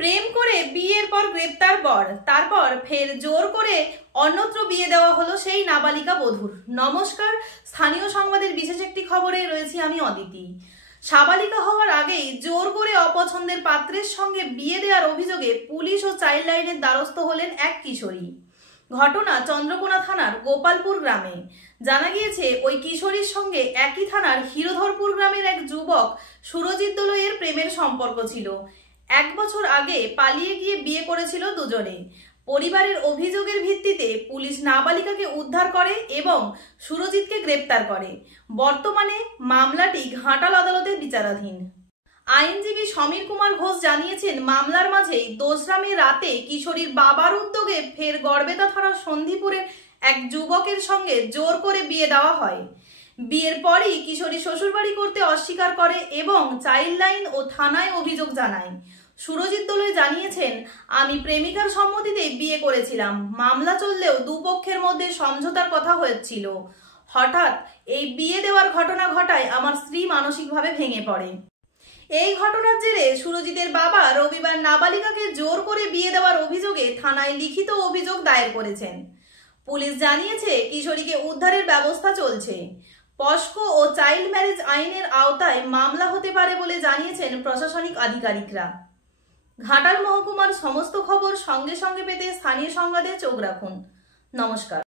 প্রেম করে বিয়ের পর গ্রেপ্তার বর, তারপর ফের জোর করে অন্যত্র বিয়ে দেওয়া হলো সেই নাবালিকা বধূর। নমস্কার, স্থানীয় সংবাদের বিশেষ একটি খবরে রয়েছি আমি অদিতি। সাবালিকা হওয়ার আগেই জোর করে অপছন্দের পাত্রের সঙ্গে বিয়ে দেওয়ার অভিযোগে পুলিশ ও চাইল্ড লাইনের দ্বারস্থ হলেন এক কিশোরী। ঘটনা চন্দ্রকোনা থানার গোপালপুর গ্রামে। জানা গিয়েছে ওই কিশোরীর সঙ্গে একই থানার হিরোধরপুর গ্রামের এক যুবক সুরজিৎ দোলইয়ের প্রেমের সম্পর্ক ছিল। 1 বছর আগে পালিয়ে গিয়ে বিয়ে করেছিল দুজনে। পরিবারের অভিযোগের ভিত্তিতে পুলিশ নাবালিকাকে উদ্ধার করে এবং সুরজিৎকে গ্রেপ্তার করে। বর্তমানে মামলাটি ঘাটাল আদালতে বিচারাধীন। আইনজীবী সমীর কুমার ঘোষ জানিয়েছেন, মামলার মাঝেই 2রা মে রাতে কিশোরীর বাবার উদ্যোগে ফের গড়বেতা থানার সন্ধিপুরের এক যুবকের সঙ্গে জোর করে বিয়ে দেওয়া হয়। বিয়ের পরই কিশোরী শ্বশুরবাড়ি করতে অস্বীকার করে এবং চাইল্ড লাইন ও থানায় অভিযোগ জানায়। সুরজিৎ দোলই জানিয়েছেন, আমি প্রেমিকার সম্মতিতেই বিয়ে করেছিলাম। মামলা চললেও দুপক্ষের মধ্যে সমঝোতার কথা হয়েছিল। হঠাৎ এই বিয়ে দেওয়ার ঘটনা ঘটায় আমার স্ত্রী মানসিকভাবে ভেঙে পড়ে। এই ঘটনার জেরে সুরজিতের বাবা রবিবার নাবালিকাকে জোর করে বিয়ে দেওয়ার অভিযোগে থানায় লিখিত অভিযোগ দায়ের করেছেন। পুলিশ জানিয়েছে, কিশোরীকে উদ্ধারের ব্যবস্থা চলছে। পস্কো ও চাইল্ড ম্যারেজ আইনের আওতায় মামলা হতে পারে বলে জানিয়েছেন প্রশাসনিক আধিকারিকরা। ঘাটাল মহকুমার সমস্ত খবর সঙ্গে সঙ্গে পেতে স্থানীয় সংবাদে চোখ রাখুন। নমস্কার।